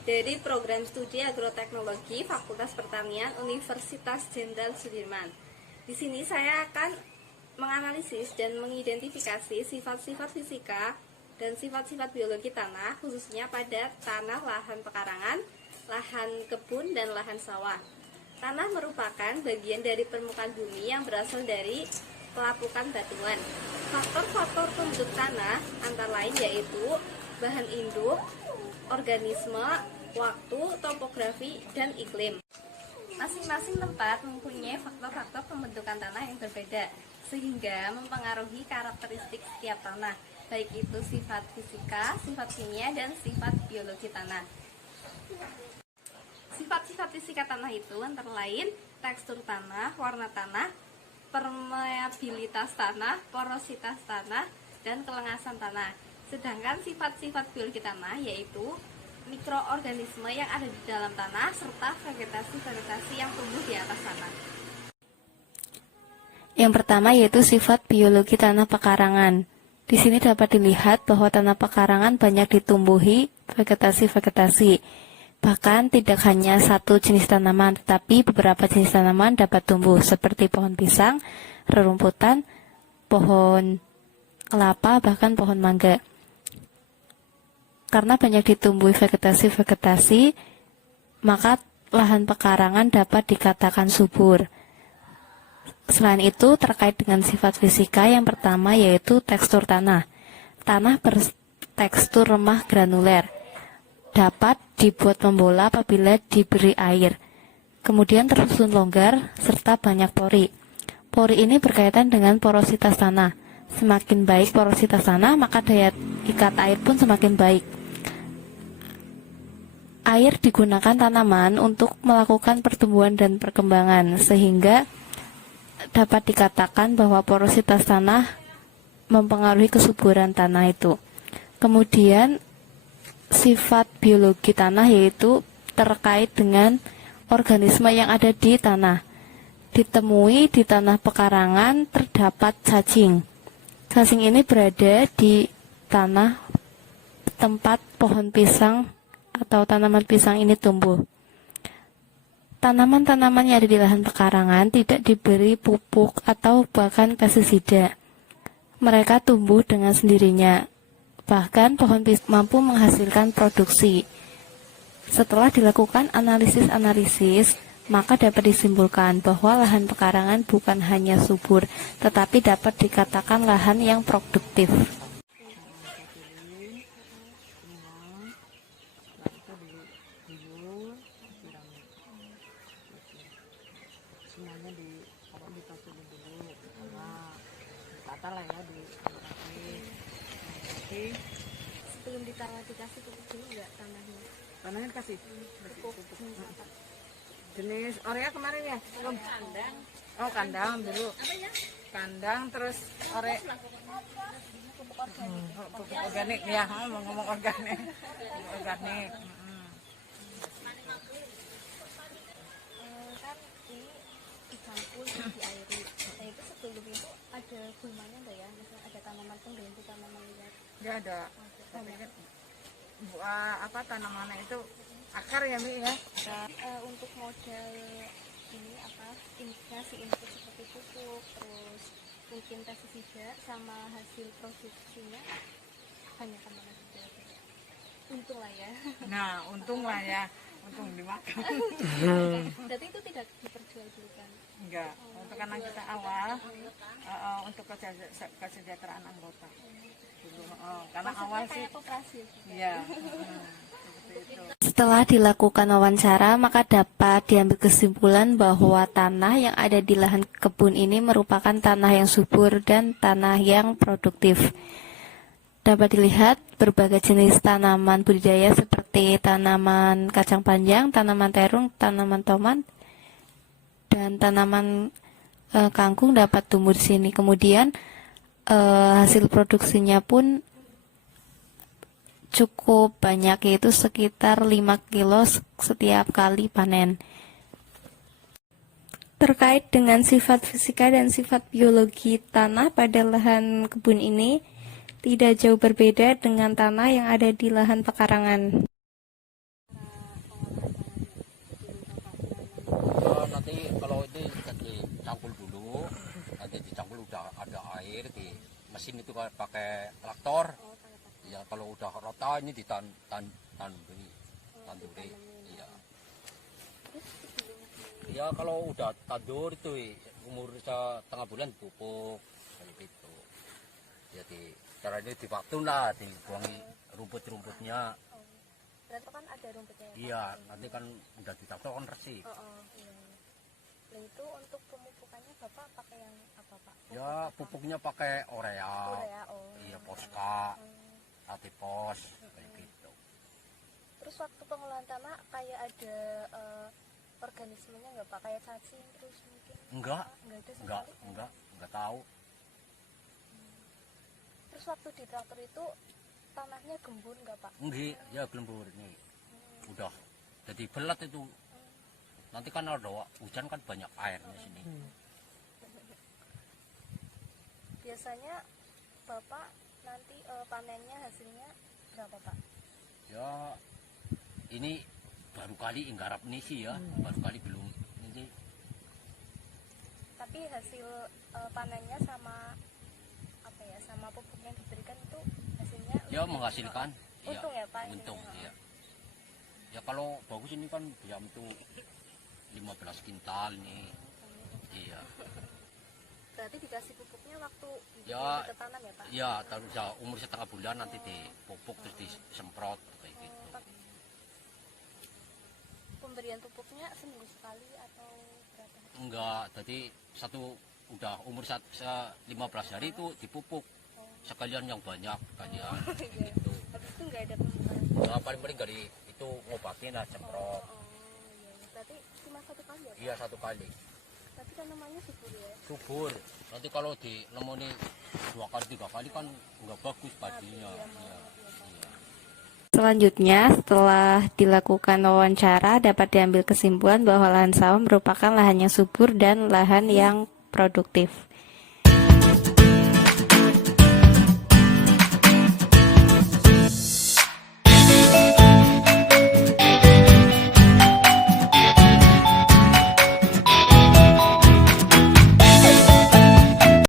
dari Program Studi Agroteknologi Fakultas Pertanian Universitas Jenderal Sudirman. Di sini saya akan menganalisis dan mengidentifikasi sifat-sifat fisika dan sifat-sifat biologi tanah, khususnya pada tanah lahan pekarangan, lahan kebun, dan lahan sawah. Tanah merupakan bagian dari permukaan bumi yang berasal dari pelapukan batuan. Faktor-faktor pembentuk tanah antara lain yaitu bahan induk, organisme, waktu, topografi, dan iklim. Masing-masing tempat mempunyai faktor-faktor pembentukan tanah yang berbeda, sehingga mempengaruhi karakteristik setiap tanah, baik itu sifat fisika, sifat kimia, dan sifat biologi tanah. Sifat-sifat fisika tanah itu antara lain tekstur tanah, warna tanah, permeabilitas tanah, porositas tanah, dan kelengasan tanah. Sedangkan sifat-sifat biologi tanah yaitu mikroorganisme yang ada di dalam tanah serta vegetasi-vegetasi yang tumbuh di atas tanah. Yang pertama yaitu sifat biologi tanah pekarangan. Di sini dapat dilihat bahwa tanah pekarangan banyak ditumbuhi vegetasi-vegetasi. Bahkan tidak hanya satu jenis tanaman, tetapi beberapa jenis tanaman dapat tumbuh seperti pohon pisang, rerumputan, pohon kelapa, bahkan pohon mangga. Karena banyak ditumbuhi vegetasi-vegetasi, maka lahan pekarangan dapat dikatakan subur. Selain itu, terkait dengan sifat fisika yang pertama yaitu tekstur tanah. Tanah bertekstur remah granuler, dapat dibuat membola apabila diberi air. Kemudian tersusun longgar serta banyak pori. Pori ini berkaitan dengan porositas tanah. Semakin baik porositas tanah, maka daya ikat air pun semakin baik. Air digunakan tanaman untuk melakukan pertumbuhan dan perkembangan, sehingga dapat dikatakan bahwa porositas tanah mempengaruhi kesuburan tanah itu. Kemudian sifat biologi tanah yaitu terkait dengan organisme yang ada di tanah. Ditemui di tanah pekarangan terdapat cacing. Cacing ini berada di tanah tempat pohon pisang atau tanaman pisang ini tumbuh. Tanaman-tanaman yang ada di lahan pekarangan tidak diberi pupuk atau bahkan pestisida. Mereka tumbuh dengan sendirinya. Bahkan pohon pisang mampu menghasilkan produksi. Setelah dilakukan analisis-analisis, maka dapat disimpulkan bahwa lahan pekarangan bukan hanya subur, tetapi dapat dikatakan lahan yang produktif. Semuanya dipasukin dulu sama ditata lah ya, Sebelum ditaruh dikasih pupuk dulu nggak tanahnya? tanahnya kasih Pupuk. jenis Orea kemarin ya, belum kandang. Oh, kandang dulu, kandang terus ore pupuk organik ya, mau ngomong organik. Kan ini dicampur diairi. Nah itu sebelum itu ada gulmanya nggak ya? Misalnya ada tanaman pengganti tanaman liar. Ya ada. Tapi kan apa tanamannya itu akar ya, Mi ya. Untuk model ini apa? Ngasih input seperti pupuk, terus mungkin pestisida sama hasil produksinya banyak mana juga. Untung lah ya. Nah, untung lah ya, untung dimakan. Berarti itu tidak diperjualbelikan. Enggak, untuk karena kita awal untuk kesejahteraan anggota dulu, karena Maksudnya awal sih kayak koperasi. iya, seperti itu. Setelah dilakukan wawancara, maka dapat diambil kesimpulan bahwa tanah yang ada di lahan kebun ini merupakan tanah yang subur dan tanah yang produktif. Dapat dilihat berbagai jenis tanaman budidaya seperti tanaman kacang panjang, tanaman terung, tanaman tomat, dan tanaman kangkung dapat tumbuh di sini. Kemudian hasil produksinya pun cukup banyak, yaitu sekitar 5 kilo setiap kali panen. Terkait dengan sifat fisika dan sifat biologi tanah pada lahan kebun ini tidak jauh berbeda dengan tanah yang ada di lahan pekarangan. nanti kalau ini dicangkul dulu, nanti dicangkul udah ada air di mesin itu kan pakai traktor. Ya kalau udah rata ini ditanduri. Iya. Ya kalau udah tandur itu umur setengah bulan pupuk kayak gitu. Jadi caranya di waktu lah dibuangi rumput-rumputnya. Berarti kan ada rumputnya ya, Pak? Iya, nanti kan udah ditraktor kan resik. Iya. Nah itu untuk pemupukannya Bapak pakai yang apa Pak? Ya pupuknya pakai urea, Urea, iya poska, atipos kayak gitu. Terus waktu pengolahan tanah kayak ada organismenya nggak Pak? Kayak cacing terus mungkin? Enggak, Nggak ada sama sekali? enggak tahu. Terus waktu di traktor itu tanahnya gembur nggak Pak? Enggak, ya gelembur nih. Udah jadi belat itu. Nanti kan ada hujan kan banyak airnya sini. Biasanya Bapak nanti panennya hasilnya berapa Pak? Ya ini baru kali nggarap nih sih ya, baru kali belum ini. Tapi hasil panennya sama apa ya, sama pupuk yang diberikan itu hasilnya Ya menghasilkan. untung ya Pak? Untung Ini, ya. Ya kalau bagus ini kan bisa itu 15 kintal nih. Iya. Berarti dikasih pupuknya waktu Ya, ditanam ya Pak? Ya, terus ya umur setengah bulan nanti dipupuk terus disemprot kayak gitu. Pemberian pupuknya seminggu sekali atau berapa? Enggak, jadi udah umur 15 hari itu dipupuk sekalian yang banyak kalian gitu. Habis itu nggak ada pembukaan? Nah, paling-paling dari itu ngobatin lah semprot. Iya. Berarti cuma satu kali ya Pak? Iya, satu kali. Tapi kan namanya subur ya? Subur. Nanti kalau dinemoni 2 kali 3 kali kan nggak bagus padinya. Iya. Selanjutnya, setelah dilakukan wawancara, dapat diambil kesimpulan bahwa lahan sawah merupakan lahan yang subur dan lahan yang produktif.